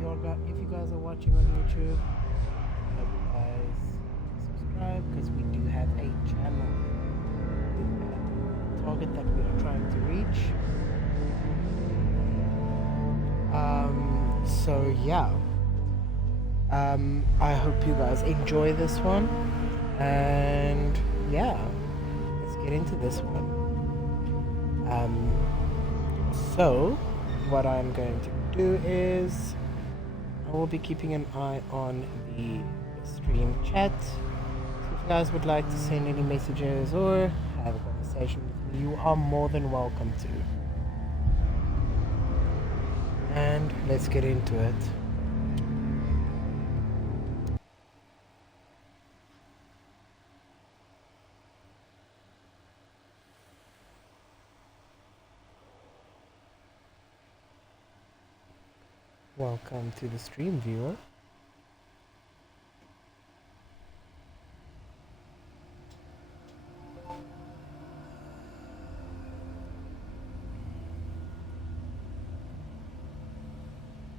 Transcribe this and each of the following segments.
if you guys are watching on YouTube, I hope you guys subscribe because we do have a channel target that we are trying to reach. So yeah. I hope you guys enjoy this one, and yeah, let's get into this one. So what I'm going to do is I will be keeping an eye on the stream chat. So if you guys would like to send any messages or have a conversation with me, you are more than welcome to. And let's get into it. Welcome to the stream, viewer.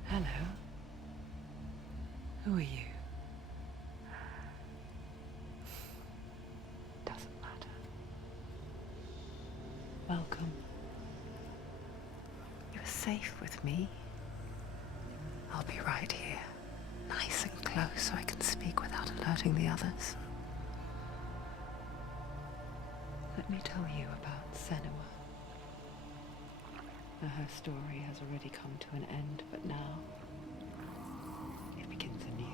Hello. Who are you? Doesn't matter. Welcome. You're safe with me. I'll be right here, nice and close so I can speak without alerting the others. Let me tell you about Senua. Her story has already come to an end, but now it begins anew.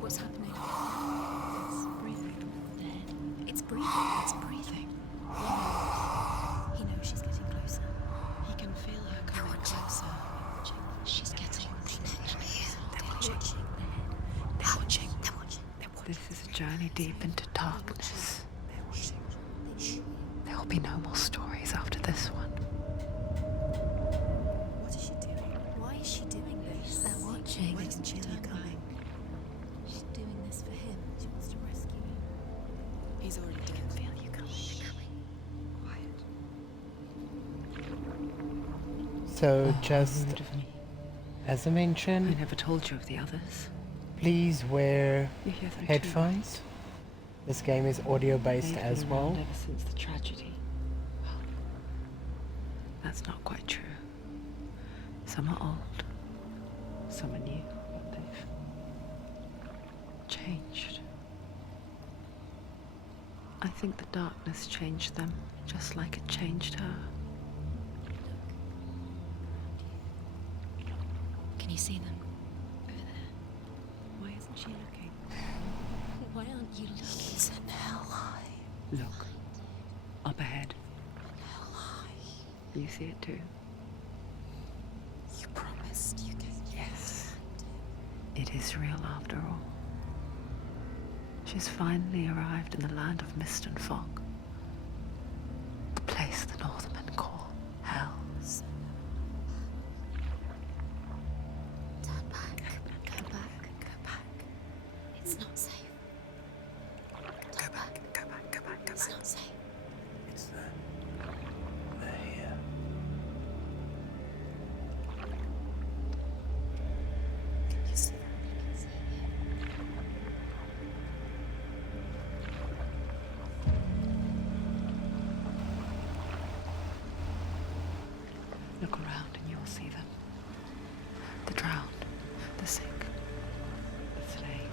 What's happening? It's breathing. Dead. It's breathing. It's breathing. He knows she's getting closer. He can feel her coming closer. She's getting closer. They're watching. They're watching. They're watching. This is a journey deep into darkness. There will be no more stories after this one. What is she doing? Why is she doing this? They're watching. Why doesn't she turn coming? She's doing this for him. She wants to rescue him. He's already dead. I can feel you coming. Quiet. So just Rude of me. as I mentioned, I never told you of the others. please wear You hear them headphones. too, This game is audio right? based They've as been well. around ever since the tragedy. Well, that's not quite true. Some are old, some are new, but they've changed. I think the darkness changed them, just like it changed her. Can you see them? Over there. Why isn't she looking? Why aren't you looking? He's in hell high. Look, up ahead. Hell high. You see it too? You promised you could. Yes. It is real after all. She's finally arrived in the land of mist and fog. The place the Northmen call hell. Turn back. Go back. Go back. It's not safe. Go back. Go back. Go back. Go back. It's not safe. It's them. They're here. You see them? You can see it. Look around and you'll see them. The drowned, the sick, the slain.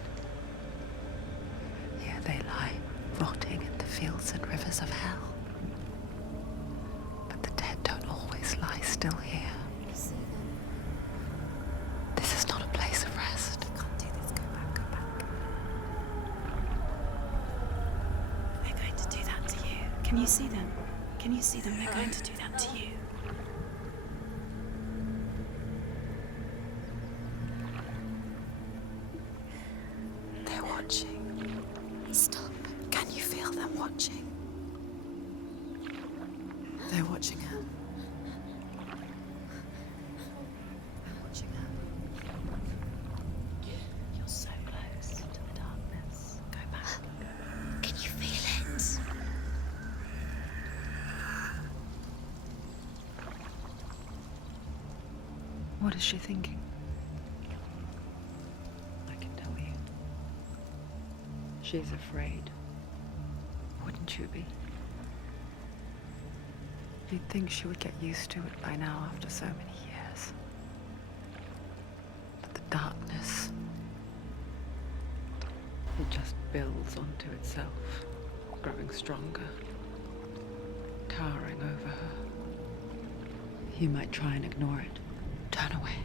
Here they lie, rotting in the fields and rivers of hell. But the dead don't always lie still here. You see them? This is not a place of rest. You can't do this. Go back. Go back. They're going to do that to you. Can you see them? Can you see them? They're going to do that to you. They're watching. Stop. Can you feel them watching? They're watching her. They're watching her. You're so close to the darkness. Go back. Can you feel it? What is she thinking? I can tell you. She's afraid. Wouldn't you be? You'd think she would get used to it by now after so many years. But the darkness, it just builds onto itself, growing stronger, towering over her. You might try and ignore it, turn away.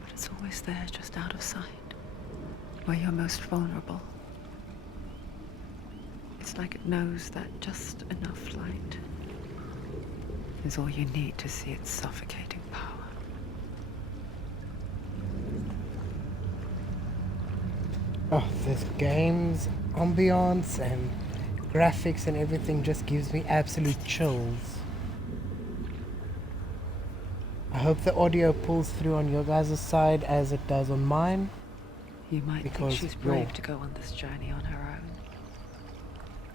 But it's always there, just out of sight, where you're most vulnerable. It's like it knows that just enough light is all you need to see its suffocating power. Oh, this game's ambiance and graphics and everything just gives me absolute chills. I hope the audio pulls through on your guys' side as it does on mine. You might Because think she's brave to go on this journey on her own,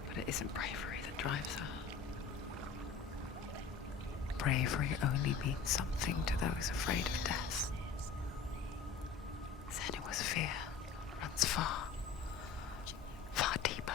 but it isn't bravery that drives her. Bravery only means something to those afraid of death. Senua's fear runs far, far deeper.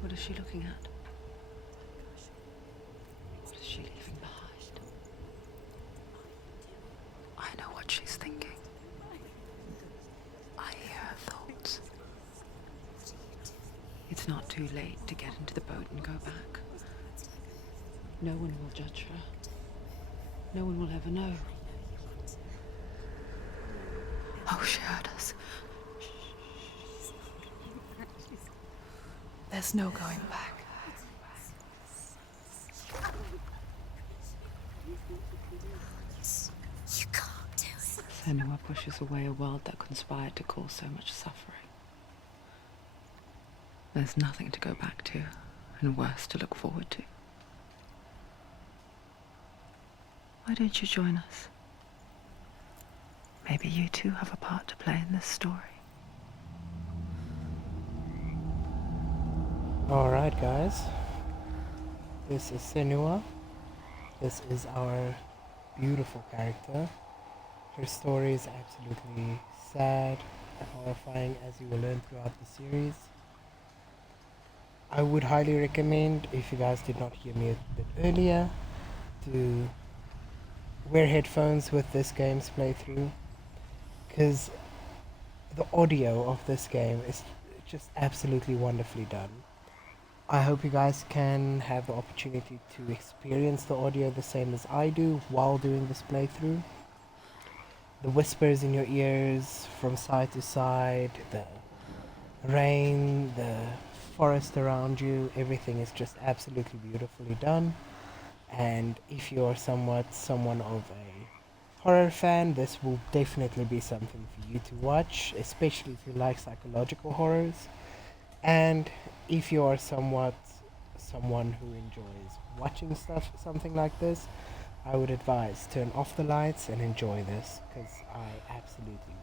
What is she looking at? What is she leaving behind? I know what she's thinking. I hear her thoughts. It's not too late to get into the boat and go back. No one will judge her. No one will ever know. Oh, she heard us. There's no going back. You can't do it. Senua pushes away a world that conspired to cause so much suffering. There's nothing to go back to, and worse to look forward to. Why don't you join us? Maybe you too have a part to play in this story. Alright guys, this is Senua. This is our beautiful character. Her story is absolutely sad and horrifying, as you will learn throughout the series. I would highly recommend, if you guys did not hear me a bit earlier, to wear headphones with this game's playthrough, because the audio of this game is just absolutely wonderfully done. I hope you guys can have the opportunity to experience the audio the same as I do while doing this playthrough. The whispers in your ears from side to side, the rain, the forest around you, everything is just absolutely beautifully done. And if you're someone of a horror fan, this will definitely be something for you to watch, especially if you like psychological horrors. And if you are someone who enjoys watching something like this, I would advise turn off the lights and enjoy this, because I absolutely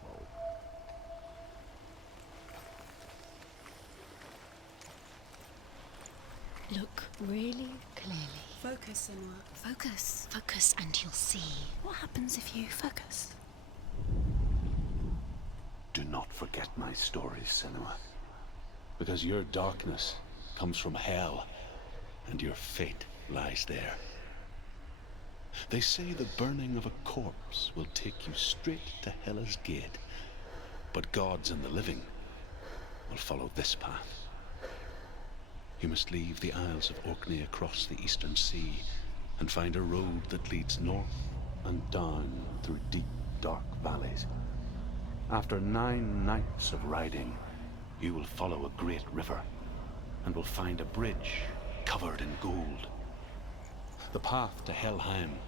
will. Look really clearly. Focus, Senua. Focus. Focus and you'll see. What happens if you focus? Do not forget my stories, Senua. Because your darkness comes from hell, and your fate lies there. They say the burning of a corpse will take you straight to Hela's gate, but gods and the living will follow this path. You must leave the Isles of Orkney across the eastern sea and find a road that leads north and down through deep, dark valleys. After 9 nights of riding, you will follow a great river and will find a bridge covered in gold. The path to Helheim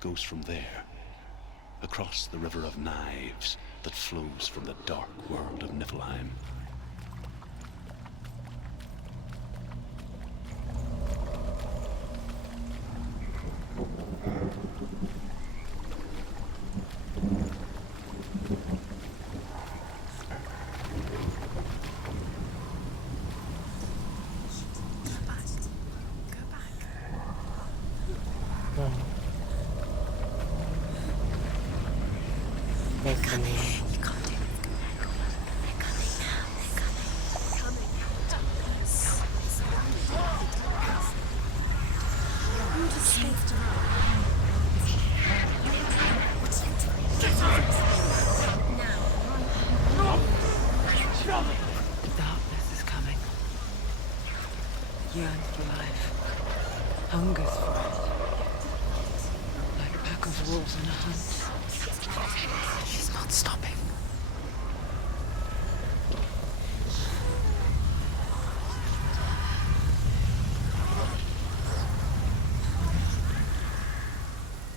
goes from there, across the river of knives that flows from the dark world of Niflheim. No. Listen. You can't do it. They're coming now. They're coming. Coming out of darkness. Surrounded by the darkness. You just space to run. What's your now? The darkness is coming. It yearns for life. Hungers for it. Like a pack of wolves on a hunt. She's not stopping.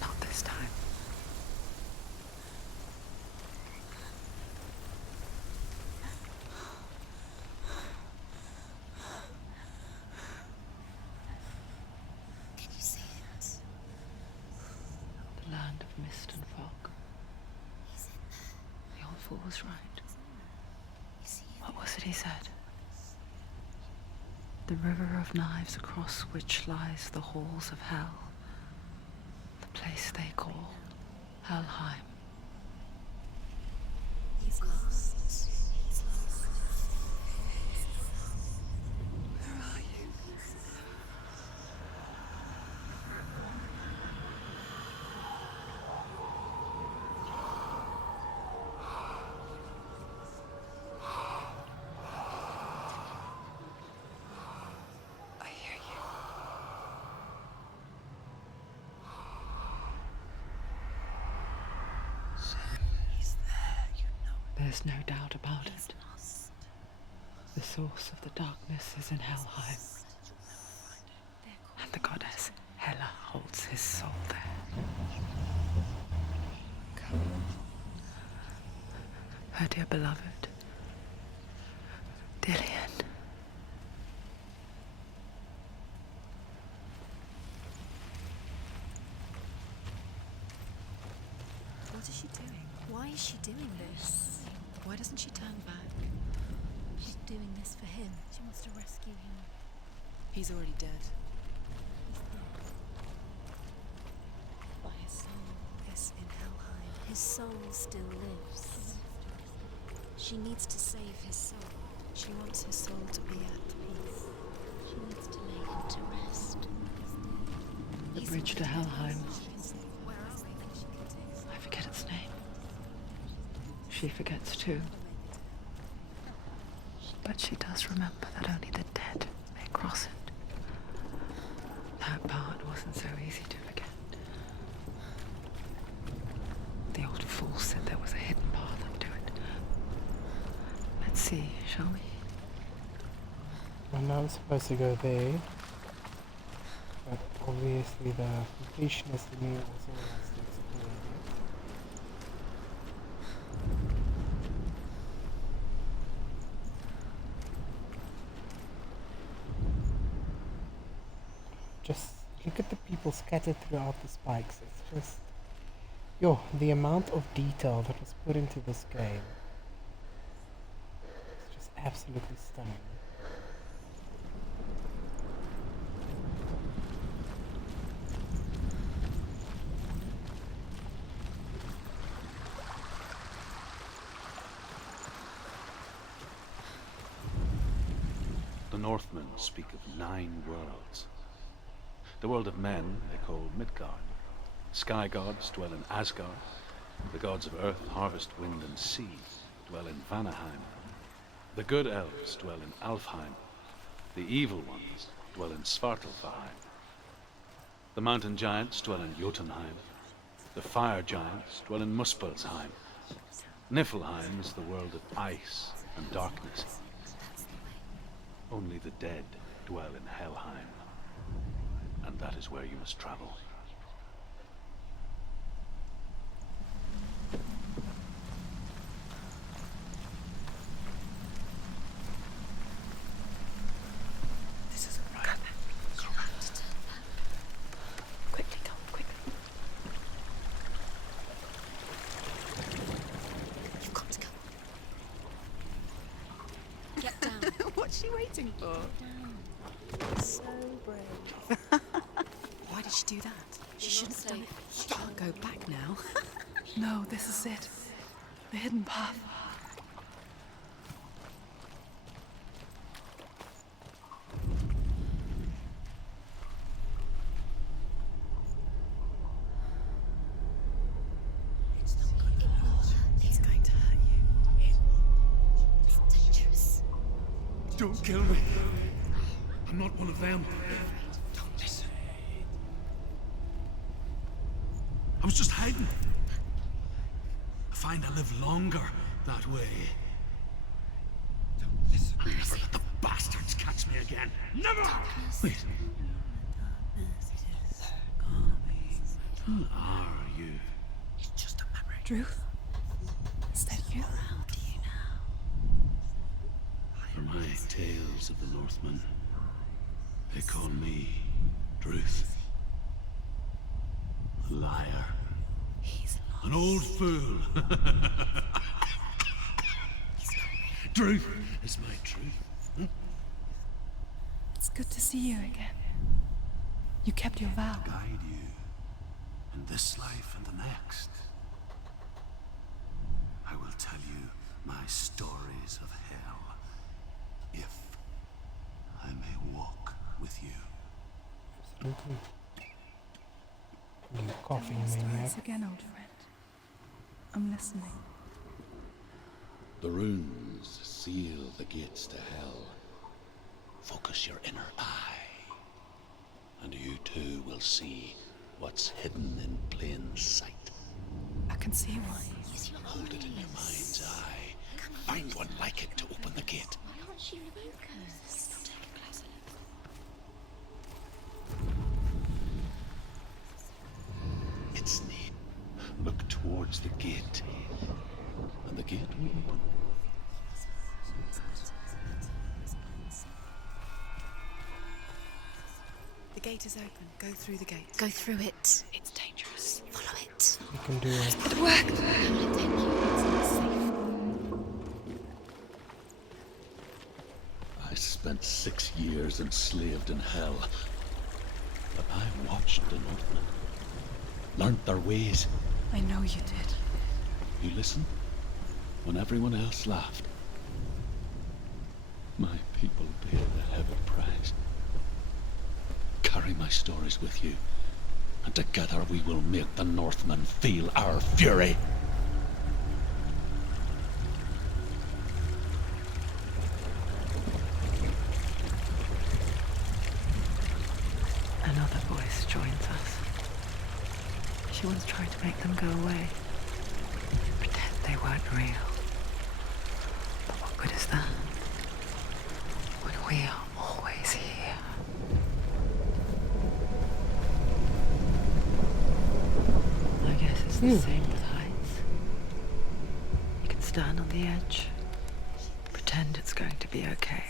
Not this time. Can you see it? The land of mist and fog. He's in there. The old fool was right. You see him? What was it he said? The river of knives across which lies the halls of hell. The place they call Helheim. He's lost. He's lost. Where are you? I hear you. He's there, you know. There's no doubt about He's it. lost. The source of the darkness is in Helheim, They're called and the goddess Hela holds his soul there. Her dear beloved, Dillian. What is she doing? Why is she doing this? Why doesn't she turn back? She's doing this for him. She wants to rescue him. He's already dead. He's dead. By his soul. Yes, in Helheim. His soul still lives. She needs to save his soul. She wants his soul to be at peace. She needs to lay him to rest. The bridge to Helheim. Where are we? I forget its name. She forgets too. But she does remember that only the dead may cross it. That part wasn't so easy to forget. The old fool said there was a hidden path up to it. Let's see, shall we? I'm not supposed to go there. But obviously the completionist in me also wants to explore it. Just look at the people scattered throughout the spikes. It's just, yo, the amount of detail that was put into this game. It's just absolutely stunning. The Northmen speak of 9 worlds. The world of men they call Midgard. Sky gods dwell in Asgard. The gods of earth, harvest, wind, and sea dwell in Vanaheim. The good elves dwell in Alfheim. The evil ones dwell in Svartalfheim. The mountain giants dwell in Jotunheim. The fire giants dwell in Muspelheim. Niflheim is the world of ice and darkness. Only the dead dwell in Helheim. And that is where you must travel. This isn't right. Go back. You have to turn back. Quickly, come, quickly. You've got to go. Get down. What's she waiting for? So brave. Why did she do that? She shouldn't have done it. She Stop. can't go back now. No, this is it. The hidden path. It's not good. It will hurt you. It's going to hurt you. It's dangerous. Don't kill me. I'm not one of them. Don't listen. I was just hiding. I find I live longer that way. I'll never let the bastards catch me again. Never! Wait. Who are you? It's just a memory. Druth? Is that you? How do you now? For my tales of the Northmen, they call me Druth. A liar. He's lost. An old fool. Truth is my truth. It's good to see you again. You kept your vow. Guide you in this life and the next. I will tell you my stories of hell, if I may walk with you. Absolutely. You coughing Tell me your maniac. stories again, old friend. I'm listening. The runes seal the gates to hell. Focus your inner eye, and you too will see what's hidden in plain sight. I can see why. Hold it in your mind's eye. Find one like it to open the gate. Why aren't you focused? Take a closer look. It's neat. Look towards the gate, and the gate will open. The gate is open. Go through the gate. Go through it. It's dangerous. Follow it. You can do it. It worked! Where will it take you? It's not safe. I spent 6 years enslaved in hell, but I watched the Northmen, learnt their ways. I know you did. You listened when everyone else laughed. My people paid a heavy price. Carry my stories with you, and together we will make the Northmen feel our fury. Another voice joins us. She once tried to make them go away. Pretend they weren't real. But what good is that? When we are always here. I guess it's the same with heights. You can stand on the edge, pretend it's going to be okay.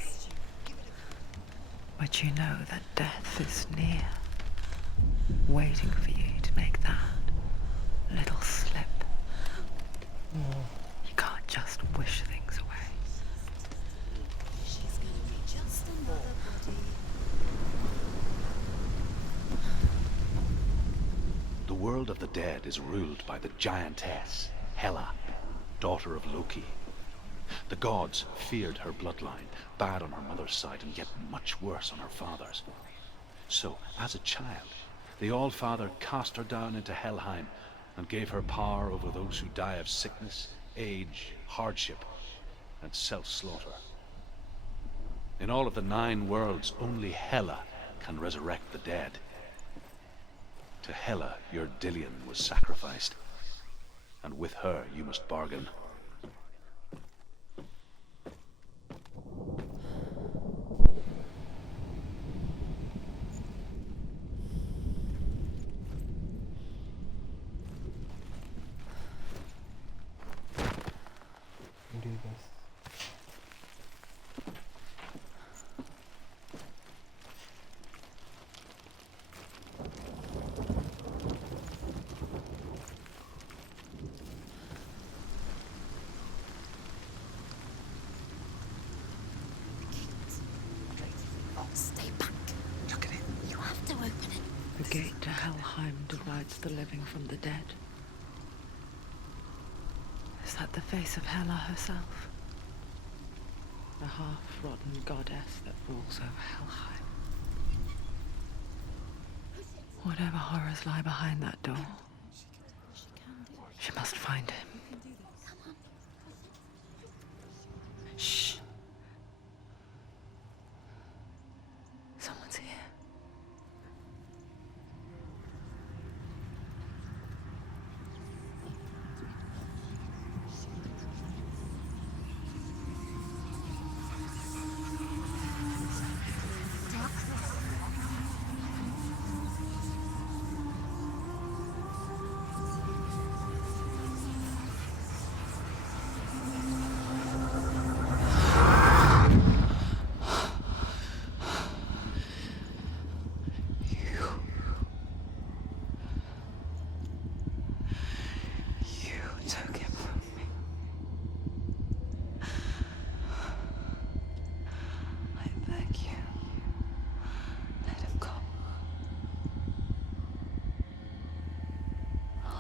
But you know that death is near, waiting for you to make that little slip. You can't just wish things away. She's gonna be just another body. The world of the dead is ruled by the giantess, Hela, daughter of Loki. The gods feared her bloodline, bad on her mother's side and yet much worse on her father's. So, as a child, the All-Father cast her down into Helheim and gave her power over those who die of sickness, age, hardship, and self-slaughter. In all of the 9 worlds, only Hela can resurrect the dead. To Hela, your Dillion was sacrificed, and with her you must bargain. gate to Helheim divides the living from the dead. Is that the face of Hela herself? The half-rotten goddess that rules over Helheim. Whatever horrors lie behind that door, she must find him. Shh. Someone's here.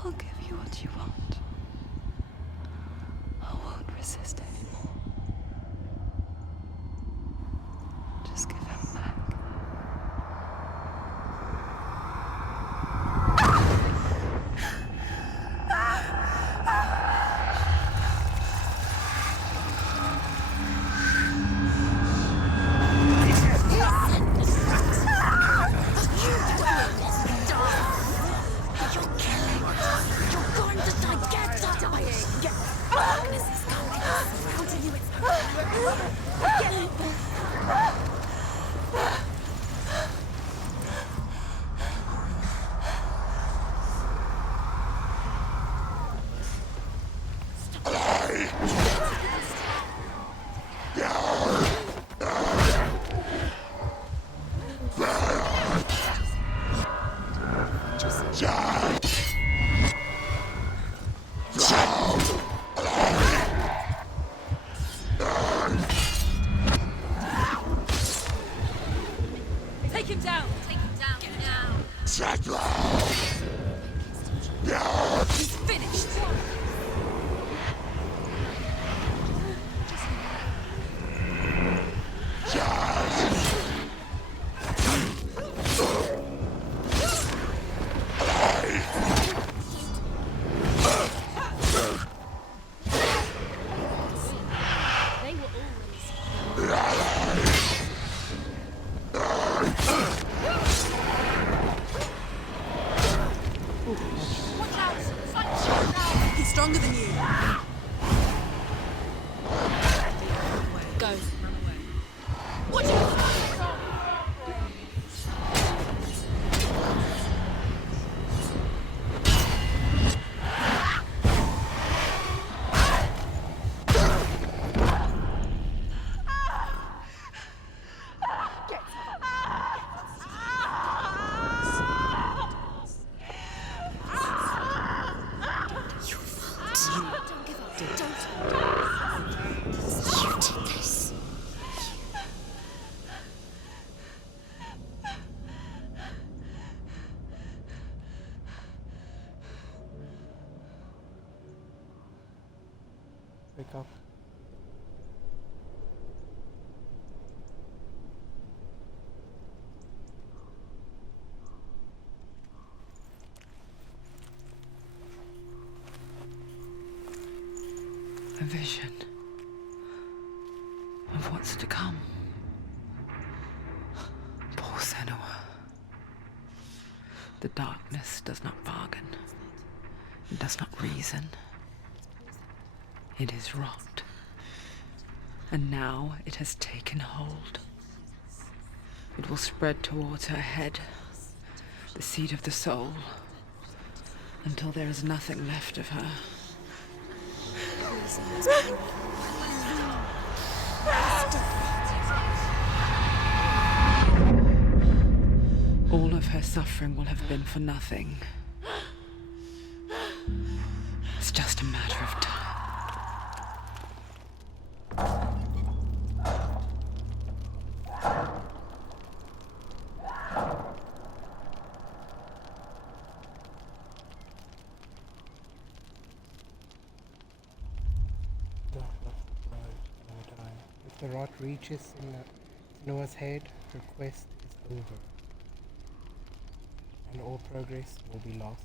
I'll give you what you want. I won't resist anymore. Just give him back. Take him down now. He's finished. They were He's stronger than you. Go. Run away. Watch out! Wake up. A vision of what's to come. Poor Senua. The darkness does not bargain. It does not reason. It is wrought. And now it has taken hold. It will spread towards her head, the seat of the soul, until there is nothing left of her. All of her suffering will have been for nothing. It's just a matter of time. thought reaches Senua's head, her quest is over, and all progress will be lost.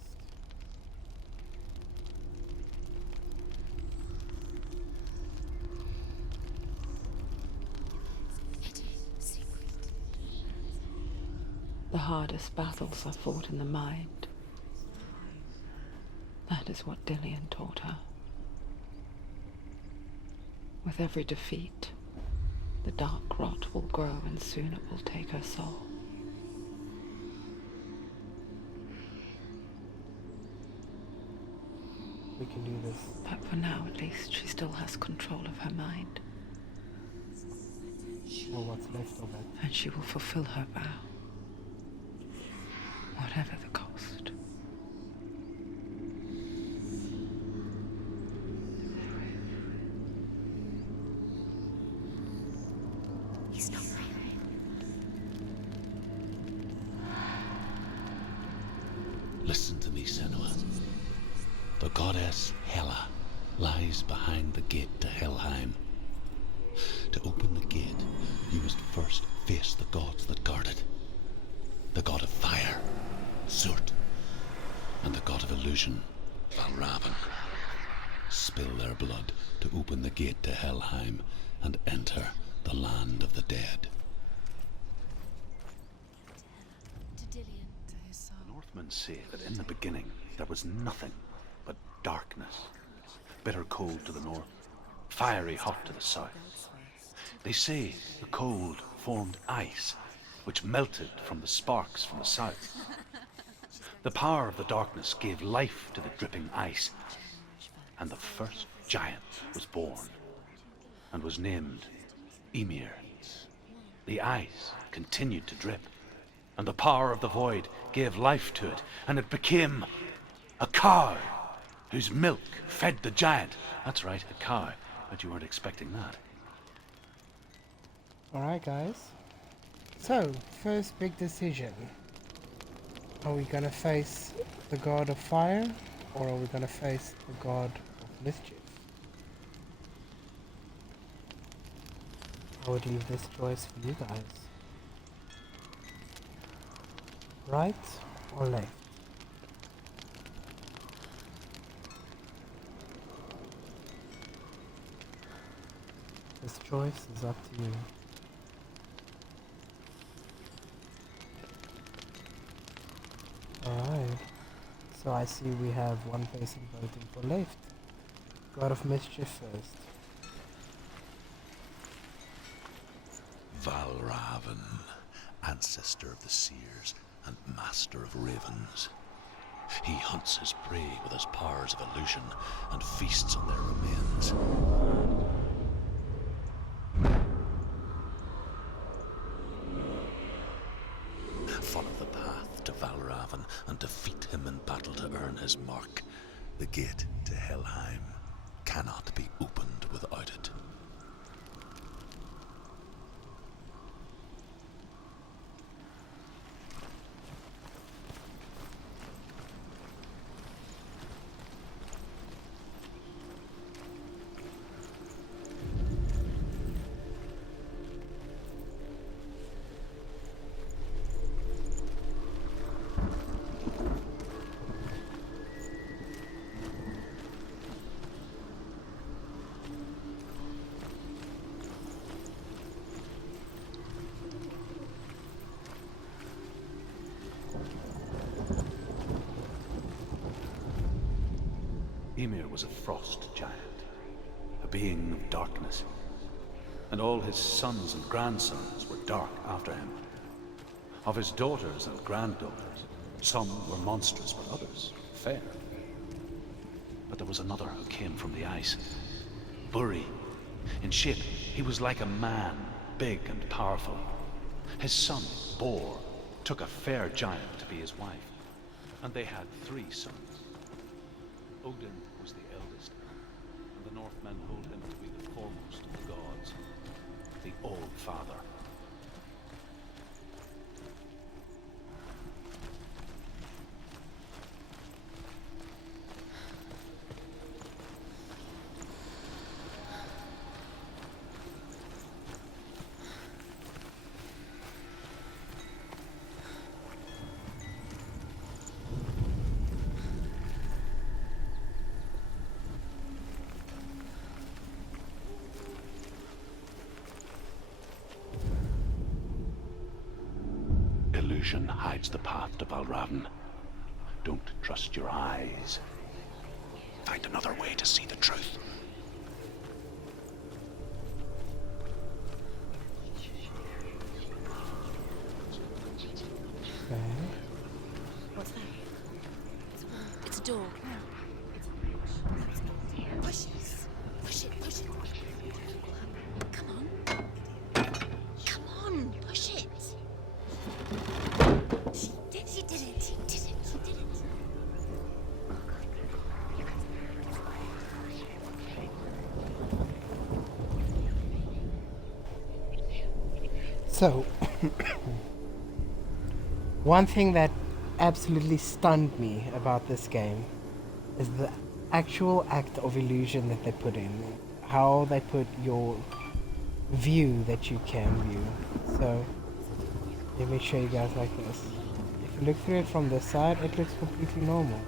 The hardest battles are fought in the mind. That is what Dillian taught her. With every defeat, the dark rot will grow and soon it will take her soul. We can do this. But for now, at least, she still has control of her mind. Or what's left of it. And she will fulfill her vow. Whatever the cost. He's not breathing. Listen to me, Senua. The goddess Hela lies behind the gate to Helheim. To open the gate, you must first face the gods that guard it. The god of fire, Zurt, and the god of illusion, Valravn. Spill their blood to open the gate to Helheim and enter the land of the dead. To Dillian. To his soul. The Northmen say that in the beginning there was nothing but darkness. Bitter cold to the north, fiery hot to the south. They say the cold formed ice, which melted from the sparks from the south. The power of the darkness gave life to the dripping ice, and the first giant was born, and was named Ymir. The ice continued to drip, and the power of the void gave life to it, and it became a cow, whose milk fed the giant. That's right, a cow, but you weren't expecting that. Alright, guys. So, first big decision. Are we gonna face the god of fire, or are we gonna face the god of mischief? I would leave this choice for you guys. Right or left? This choice is up to you. Alright, so I see we have one person voting for left. God of Mischief first. Valravn, ancestor of the seers and master of ravens. He hunts his prey with his powers of illusion and feasts on their remains. Follow the path to Valravn and defeat him in battle to earn his mark. The gate to Helheim cannot be opened without it. Ymir was a frost giant, a being of darkness, and all his sons and grandsons were dark after him. Of his daughters and granddaughters, some were monstrous, but others fair. But there was another who came from the ice. Buri. In shape, he was like a man, big and powerful. His son, Bor, took a fair giant to be his wife, and they had 3 sons. Odin was the eldest, and the Northmen hold him to be the foremost of the gods, the All-Father. illusion hides the path to Valravn. Don't trust your eyes. Find another way to see the truth. Okay. What's that? It's a door. Push it. Push it. Push it. Come on. Come on. Push it. She did it. She did it. She did it. So, one thing that absolutely stunned me about this game is the actual act of illusion that they put in. How they put your view that you can view. So, let me show you guys like this. If you look through it from this side, it looks completely normal.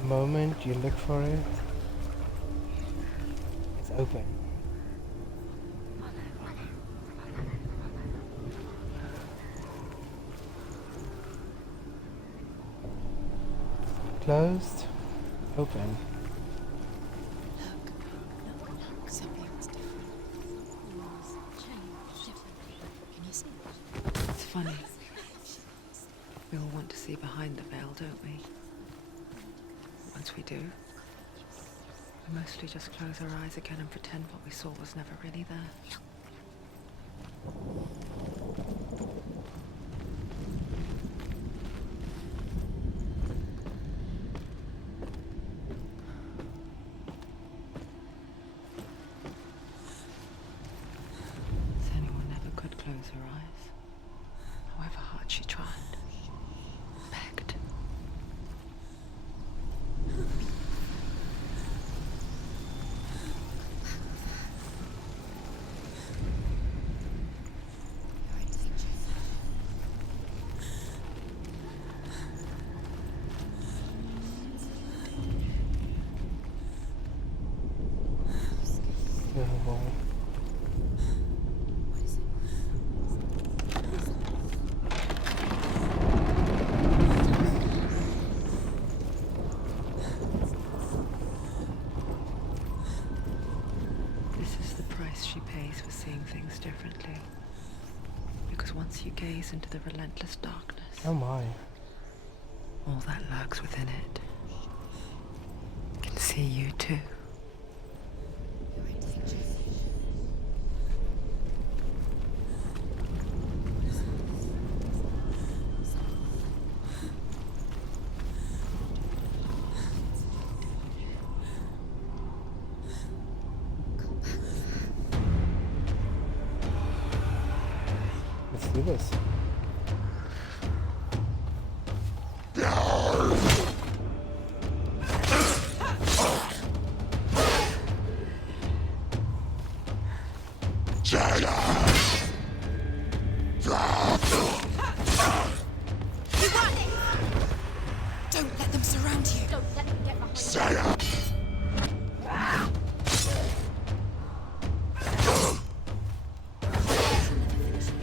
The moment you look for it, it's open. Closed, open. Look. Something's different. The walls change. Can you see? It's funny. We all want to see behind the veil, don't we? Once we do, we mostly just close our eyes again and pretend what we saw was never really there. Senua never could close her eyes, however hard she tried. Begged. Oh boy. This is the price she pays for seeing things differently. Because once you gaze into the relentless darkness, Oh my. all that lurks within it can see you too. Let's do this. Don't let them surround you. Don't let them get behind you.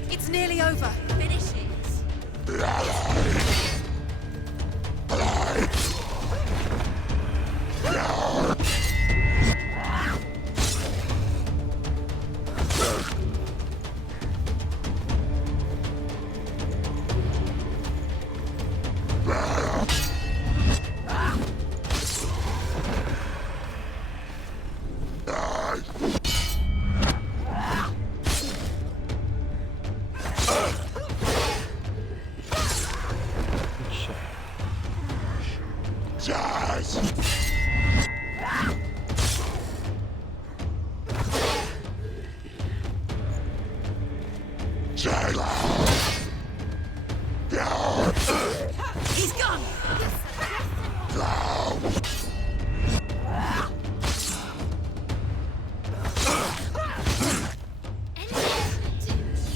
It's nearly over. Finish it. Good shot. He's gone.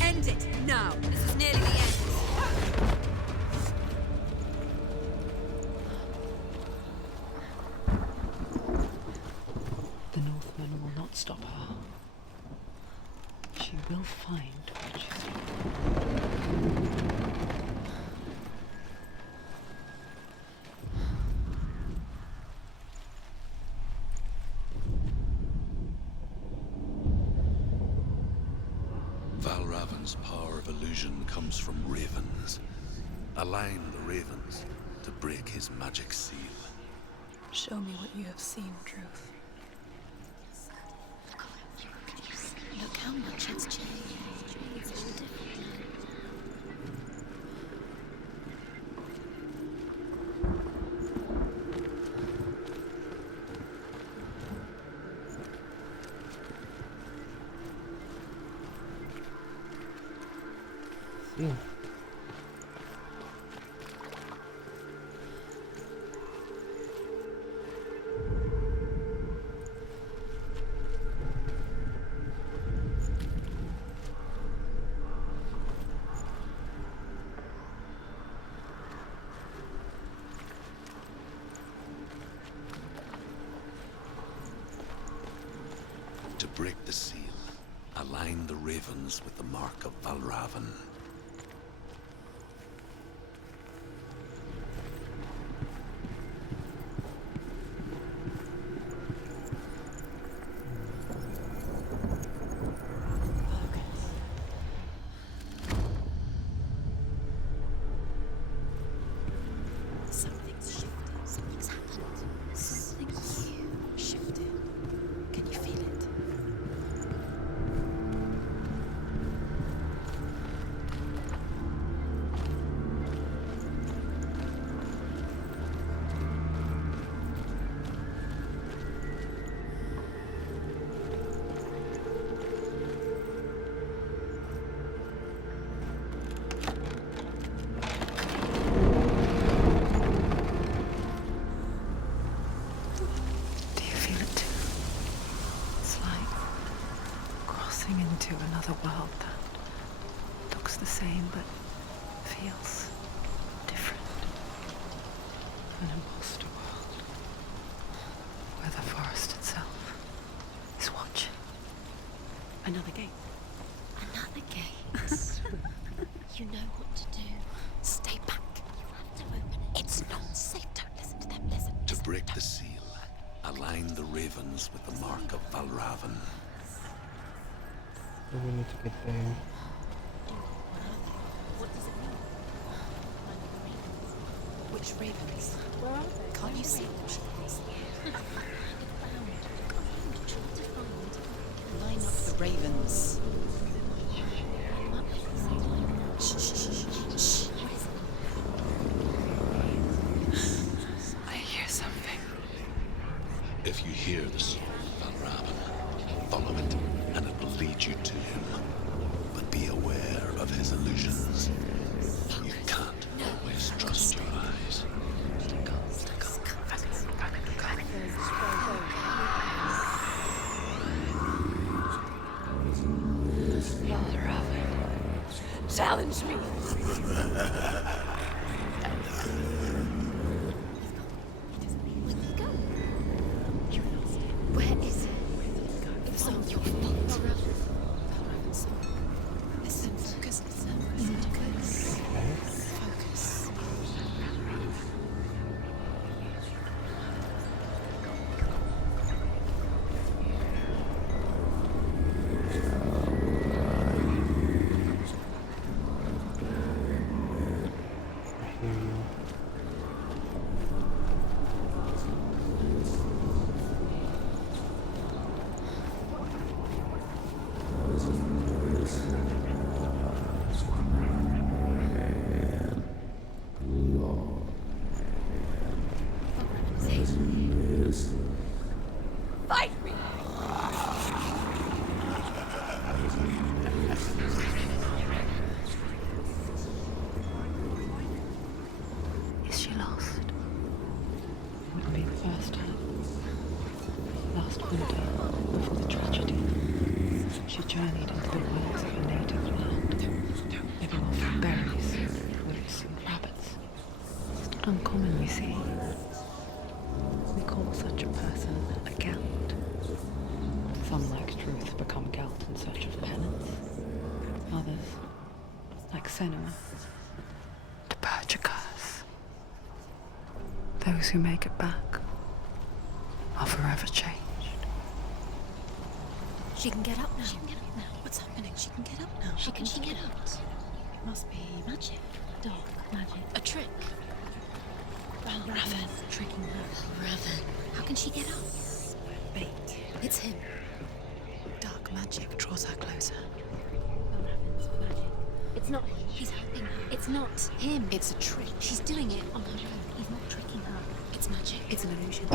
End it now. This is nearly the end. The Northman will not stop her. She will find what she's looking for. Valravan's power of illusion comes from ravens. Align the ravens to break his magic seal. Show me what you have seen, Truth. Look how much it's changed. It's all different now. See. To break the seal, align the ravens with the mark of Valravan. Something's shifted. Something's happened. Something new shifted. Can you feel it? Do you feel it too? It's like crossing into another world that looks the same but feels different. An imposter world where the forest itself is watching. Another gate. Another gate. You know what to do. Stay back. You have to open it. It's not safe. Don't listen to them. Listen. To listen. break the Don't. seal, align the ravens with the mark of Valravan. So we need to get there. What does it mean? Which ravens? Where are they? Can't you see them? Line up the ravens. Shh, shh, shh, shh, shh. What is it? I hear something. If you hear the soul of Valravan, follow it, and it will lead you to him. But be aware of his illusions. You can't always trust your eyes. Challenge me. Where is it? It's all your fault. Listen, focus, listen. Focus. Focus. I hear you. Fight me. Is she lost? It would be the first time. Last winter, before the tragedy, she journeyed into the wilds of her native land, living off berries, roots, and rabbits. It's not uncommon, you see. We call such a person a Gelt. Some, like Truth, become Gelt in search of penance. Others, like Senua, to purge a curse. Those who make it back are forever changed. She can get up now. She can get up now. What's happening? She can get up now. How can she get out? It must be magic. Dark magic. A trick. Raven tricking her. Raven. How can she get out? Bait. It's him. Dark magic draws her closer. Raven's magic. It's not him. He's helping her. It's not him. It's a trick. She's doing it on her own. He's not tricking her. It's magic. It's an illusion.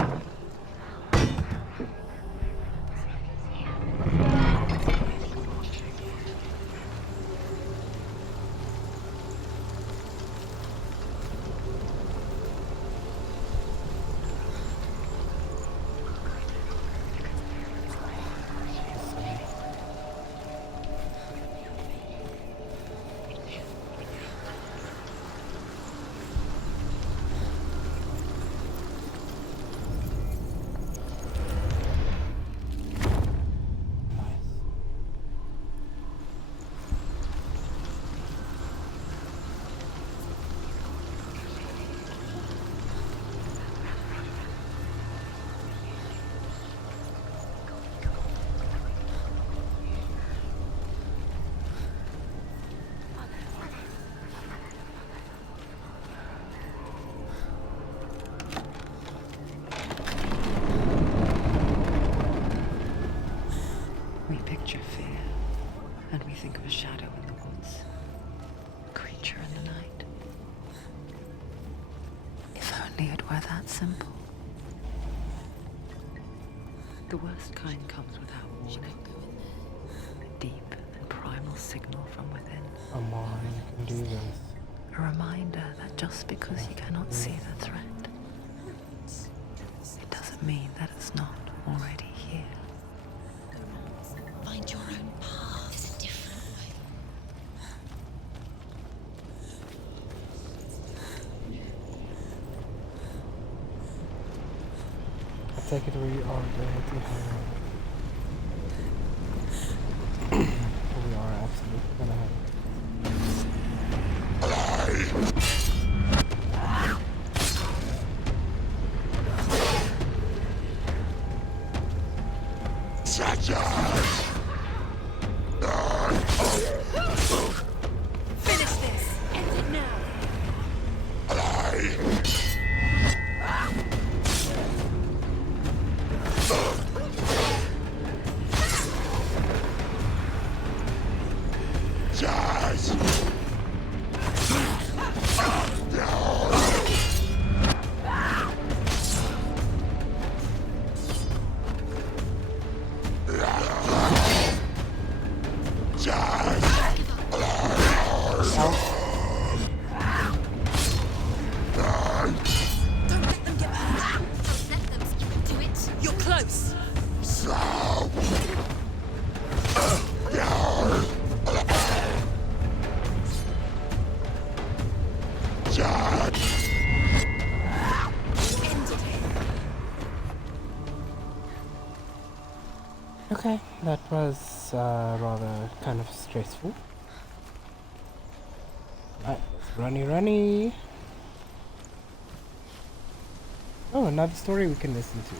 We picture fear, and we think of a shadow in the woods, a creature in the night. If only it were that simple. The worst kind comes without warning. A deep and primal signal from within. Come on, you can do this. A reminder that just because you cannot see the threat, it doesn't mean that it's not already here. Find your own path. There's a different way. I take it we are going to have. We are absolutely gonna have. Finish this. End it now. Don't let them get past you. Don't let them. You can do it. You're close. Ended it. Okay, that was rather kind of stressful. Right, runny. Oh, another story we can listen to.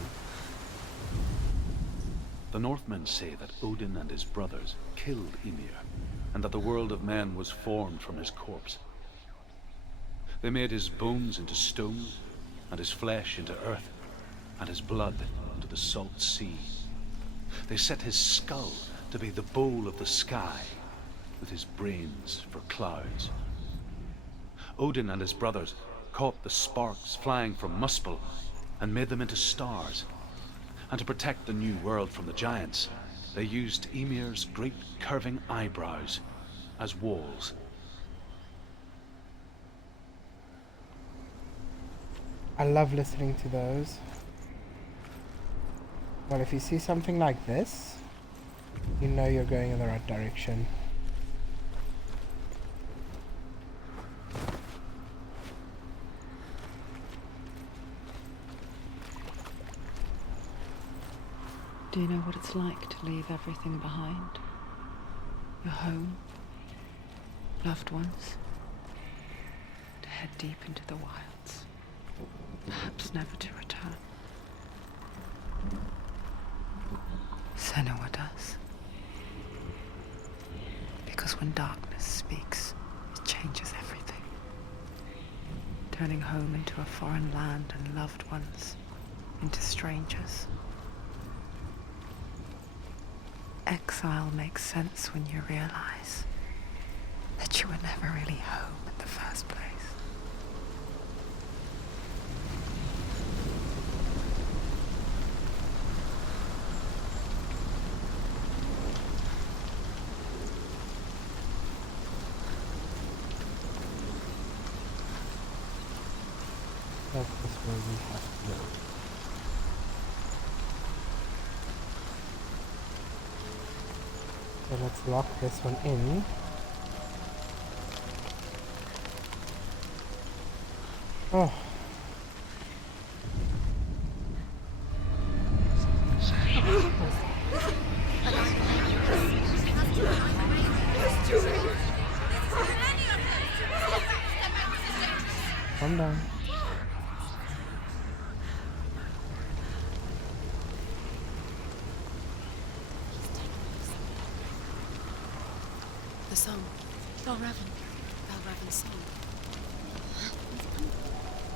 The Northmen say that Odin and his brothers killed Ymir, and that the world of men was formed from his corpse. They made his bones into stone, and his flesh into earth, and his blood into the salt sea. They set his skull to be the bowl of the sky, with his brains for clouds. Odin and his brothers caught the sparks flying from Muspel and made them into stars. And to protect the new world from the giants, they used Ymir's great curving eyebrows as walls. I love listening to those. Well, if you see something like this, you know you're going in the right direction. Do you know what it's like to leave everything behind? Your home, loved ones, to head deep into the wilds, perhaps never to return. Senua does. Because when darkness speaks, it changes everything. Turning home into a foreign land and loved ones into strangers. Exile makes sense when you realize that you were never really home in the first place. That is where we have to go. So let's lock this one in. Oh. Calm down. The song. Belraven's song.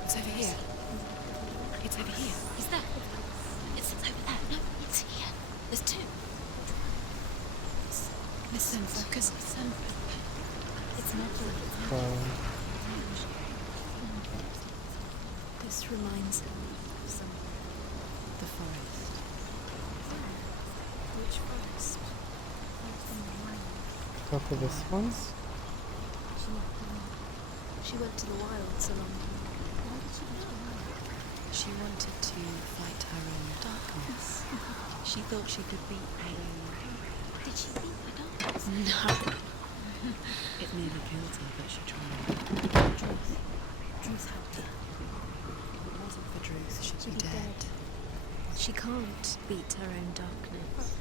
It's over here. It's over here. Is that? It's over there. No, it's here. There's two. Listen, focus. Listen. It's not This reminds him of some... The forest. Which forest? Go for this one. She went to the wilds along. Why did she go to the wilds? She wanted to fight her own darkness. She thought she could beat her own... Did she beat the darkness? No. It nearly killed her, but she tried. Druth helped her. If it wasn't for Druth, she'd be dead. She can't beat her own darkness.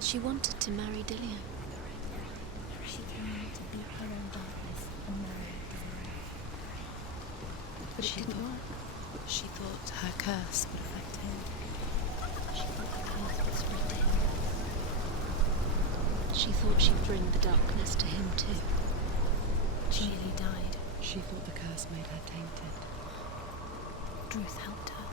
She wanted to marry Dillian. She wanted to beat her own darkness and marry Dillian. But it didn't work. She thought her curse would affect him. She thought the curse would spread to him. She thought she'd bring the darkness to him too. She nearly died. She thought the curse made her tainted. Druth helped her.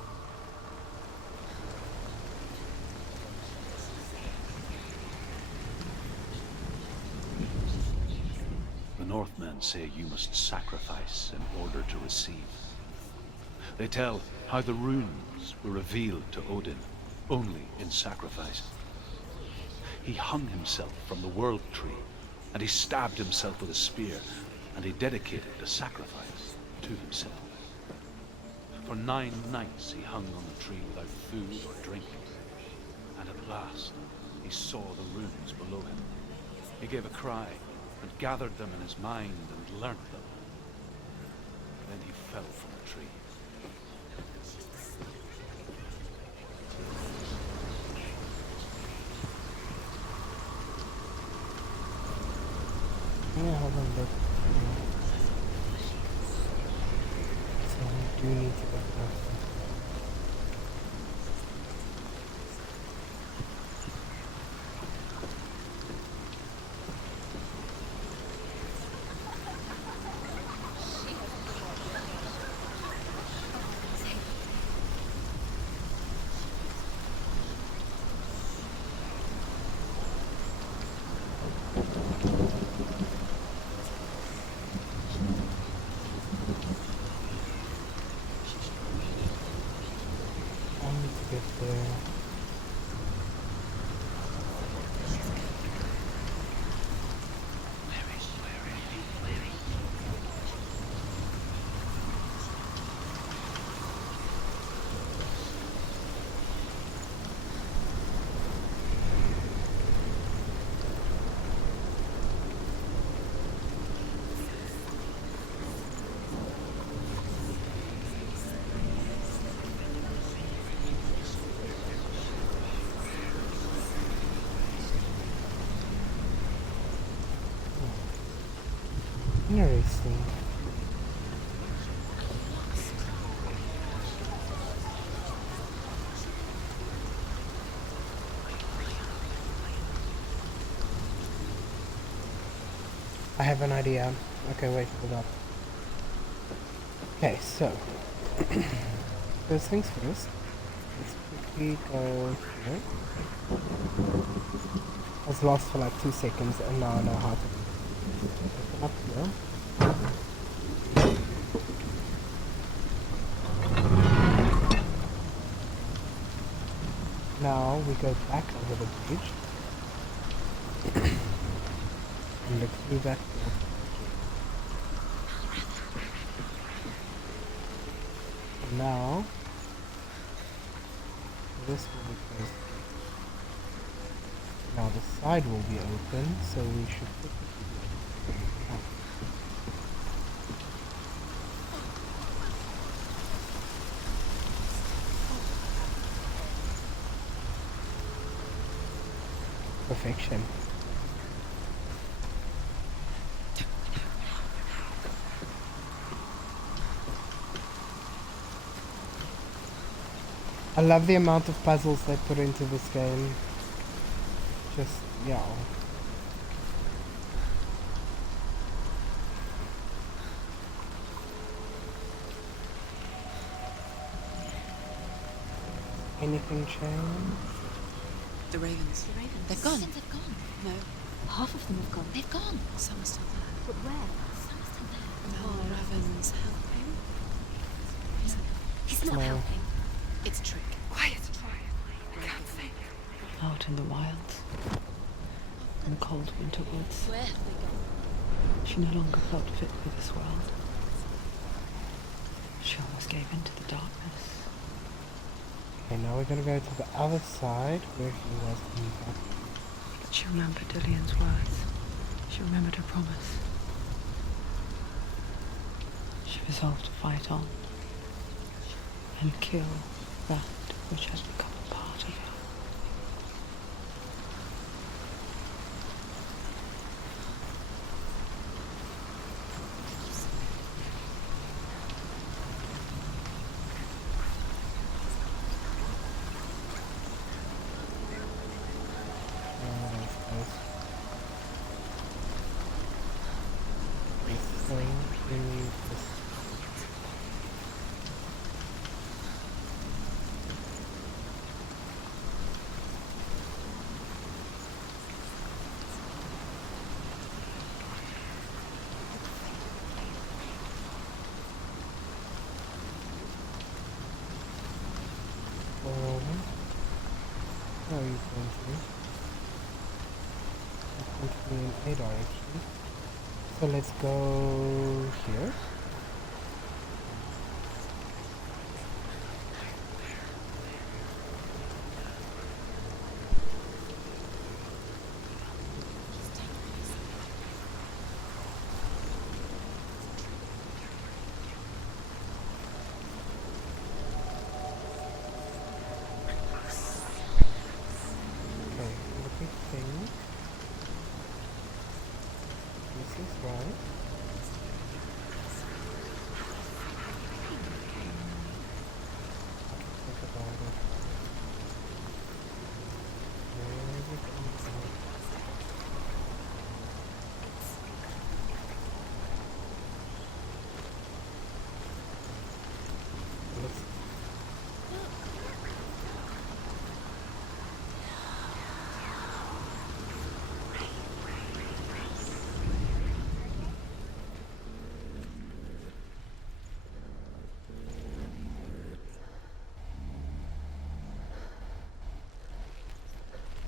The Northmen say you must sacrifice in order to receive. They tell how the runes were revealed to Odin only in sacrifice. He hung himself from the world tree, and he stabbed himself with a spear, and he dedicated the sacrifice to himself. For 9 nights he hung on the tree without food or drink, and at last he saw the runes below him. He gave a cry and gathered them in his mind and learnt them. Then he fell from the tree. Yeah, hold on, look. So we do need to go back. Interesting. I have an idea. Okay, wait, hold up. Okay, so first things first. Let's quickly go here. I was lost for like 2 seconds and now I know how to open up here. Now we go back over the bridge and look through that door. Now this will be closed. Now the side will be open, so we should put the perfection. I love the amount of puzzles they put into this game. Just, yeah. Anything change? The ravens. The ravens. They've gone. They've gone. No. Half of them have gone. They've gone. Some are still there. But where? Some are still there. No, Raven's helping. He's not No. helping. It's a trick. Quiet. I can't think. Out in the wilds, in the cold winter woods, Where have they gone? she no longer felt fit for this world. She almost gave in to the darkness. Okay, now we're gonna go to the other side where he was in back. But she remembered Dillian's words. She remembered her promise. She resolved to fight on and kill that which had become a part of her. This thing is this. Where are you pointing? You're pointing in a direction. So let's go here. Okay, let me think. This is right. Think about it. Where is it coming from? Let's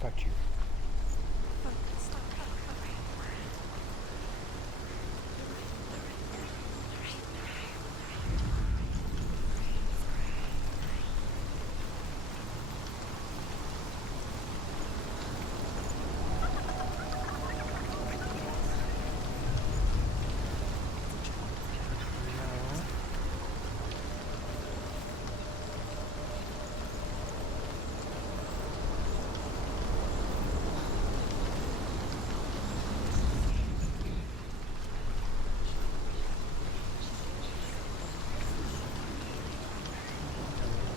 got you.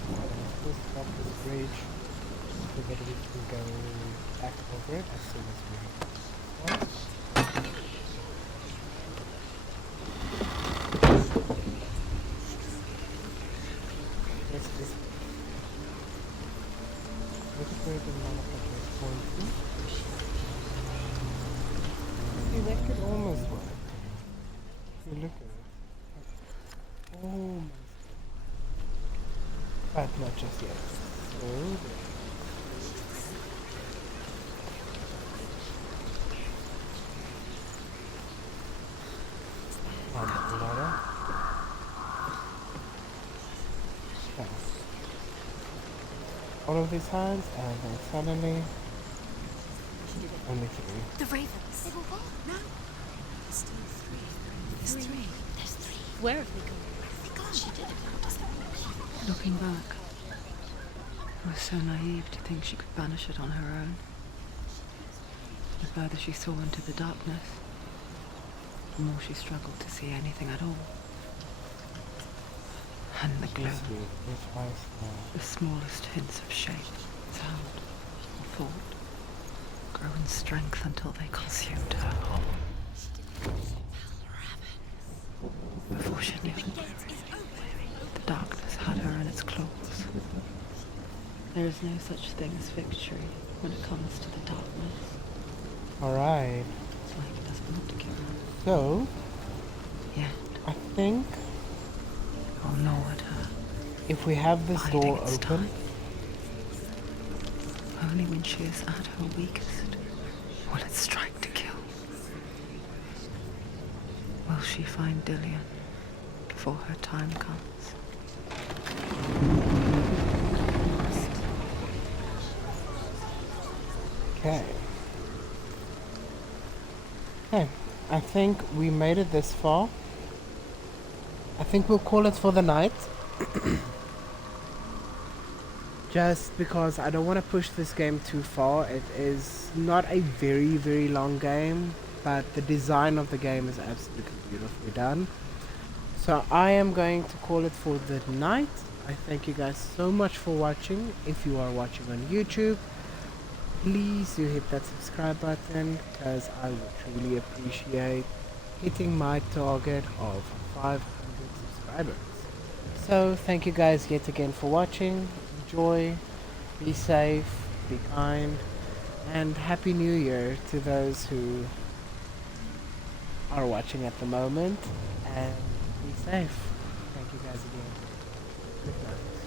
Now, let's stop this bridge so that we can go back over it as soon as we Not just yet. So, climb the ladder. Okay. All of these hands, and then suddenly, only 3. The ravens. They will go now. There's still 3. There's 3. There's 3. Where have they gone? Where have they gone? She did it. Does that Looking back, I was so naive to think she could banish it on her own. The further she saw into the darkness, the more she struggled to see anything at all. And the glow, the smallest hints of shape, sound, or thought, grow in strength until they consumed her whole. Before she knew it, the darkness had her in its claws. There is no such thing as victory when it comes to the darkness. Alright. It's like it doesn't want to give up. So, Yet, I think or gnawed her, if we have this biding door its open, time. Only when she is at her weakest will it strike to kill. Will she find Dillian before her time comes? okay. Okay, I think we made it this far. I think we'll call it for the night. Just because I don't want to push this game too far. It is not a very, very long game, but the design of the game is absolutely beautifully done. So I am going to call it for the night. I thank you guys so much for watching. If you are watching on YouTube, please do hit that subscribe button, because I would truly appreciate hitting my target of 500 subscribers. So thank you guys yet again for watching. Enjoy, be safe, be kind, and Happy New Year to those who are watching at the moment, and be safe. Thank you guys again. Good night.